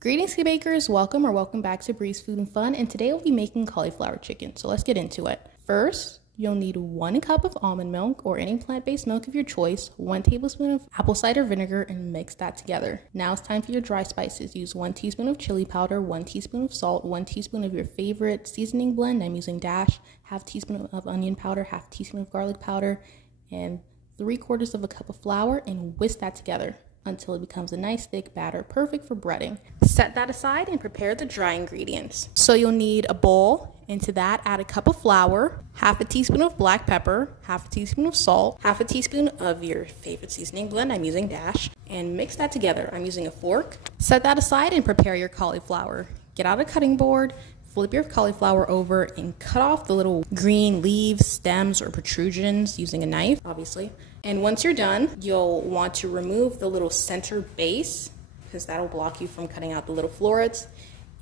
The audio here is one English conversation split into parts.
Greetings, key bakers. Welcome back to Breeze Food and Fun, and today we'll be making cauliflower chicken. So let's get into it. First, you'll need 1 cup of almond milk or any plant-based milk of your choice, 1 tablespoon of apple cider vinegar, and mix that together. Now it's time for your dry spices. Use 1 teaspoon of chili powder, 1 teaspoon of salt, 1 teaspoon of your favorite seasoning blend. I'm using Dash, half teaspoon of onion powder, half teaspoon of garlic powder, and 3/4 of a cup of flour, and whisk that together until it becomes a nice thick batter, perfect for breading. Set that aside and prepare the dry ingredients. So you'll need a bowl. Into that, add a cup of flour, half a teaspoon of black pepper, half a teaspoon of salt, half a teaspoon of your favorite seasoning blend. I'm using Dash, and mix that together. I'm using a fork. Set that aside and prepare your cauliflower. Get out a cutting board, flip your cauliflower over, and cut off the little green leaves, stems, or protrusions using a knife, obviously. And once you're done, you'll want to remove the little center base because that'll block you from cutting out the little florets.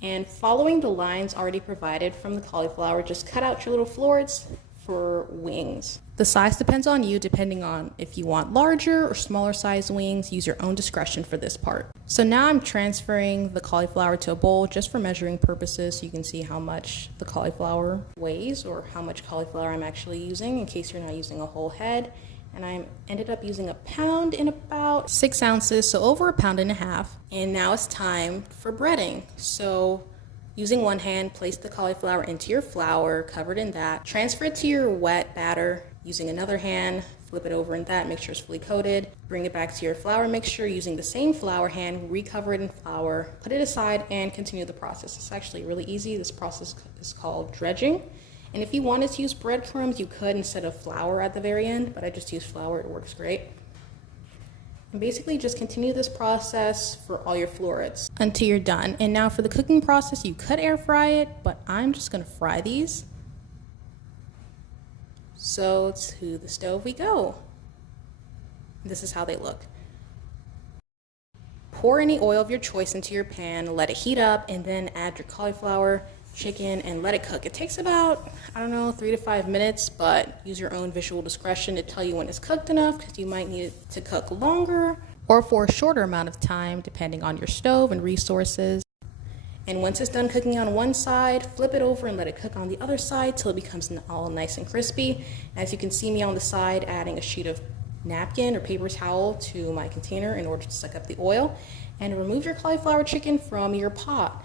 And following the lines already provided from the cauliflower, just cut out your little florets for wings. The size depends on you, depending on if you want larger or smaller size wings. Use your own discretion for this part. So now I'm transferring the cauliflower to a bowl just for measuring purposes, so you can see how much the cauliflower weighs or how much cauliflower I'm actually using in case you're not using a whole head. And I ended up using 1 pound and about 6 ounces, so over 1.5 pounds. And now it's time for breading. So using one hand, place the cauliflower into your flour, covered in that. Transfer it to your wet batter. Using another hand, flip it over in that, make sure it's fully coated. Bring it back to your flour mixture using the same flour hand, recover it in flour, put it aside, and continue the process. It's actually really easy. This process is called dredging. And if you wanted to use breadcrumbs, you could instead of flour at the very end, but I just use flour, it works great. And basically just continue this process for all your florets until you're done. And now for the cooking process, you could air fry it, but I'm just gonna fry these. So to the stove we go. This is how they look. Pour any oil of your choice into your pan, let it heat up, and then add your cauliflower, chicken, and let it cook. It takes about, 3 to 5 minutes, but use your own visual discretion to tell you when it's cooked enough, because you might need it to cook longer or for a shorter amount of time depending on your stove and resources. And once it's done cooking on one side, flip it over and let it cook on the other side till it becomes all nice and crispy. As you can see me on the side adding a sheet of napkin or paper towel to my container in order to suck up the oil, and remove your cauliflower chicken from your pot.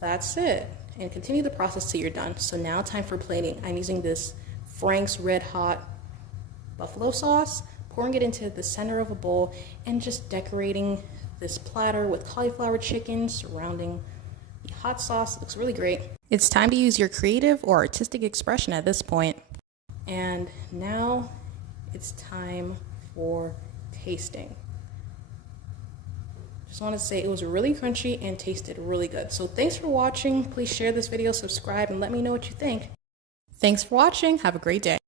That's it, and continue the process till you're done. So now time for plating. I'm using this Frank's Red Hot buffalo sauce, pouring it into the center of a bowl, and just decorating this platter with cauliflower chicken surrounding the hot sauce. It looks really great. It's time to use your creative or artistic expression at this point. And now it's time for tasting. Just want to say it was really crunchy and tasted really good. So thanks for watching. Please share this video, subscribe, and let me know what you think. Thanks for watching. Have a great day.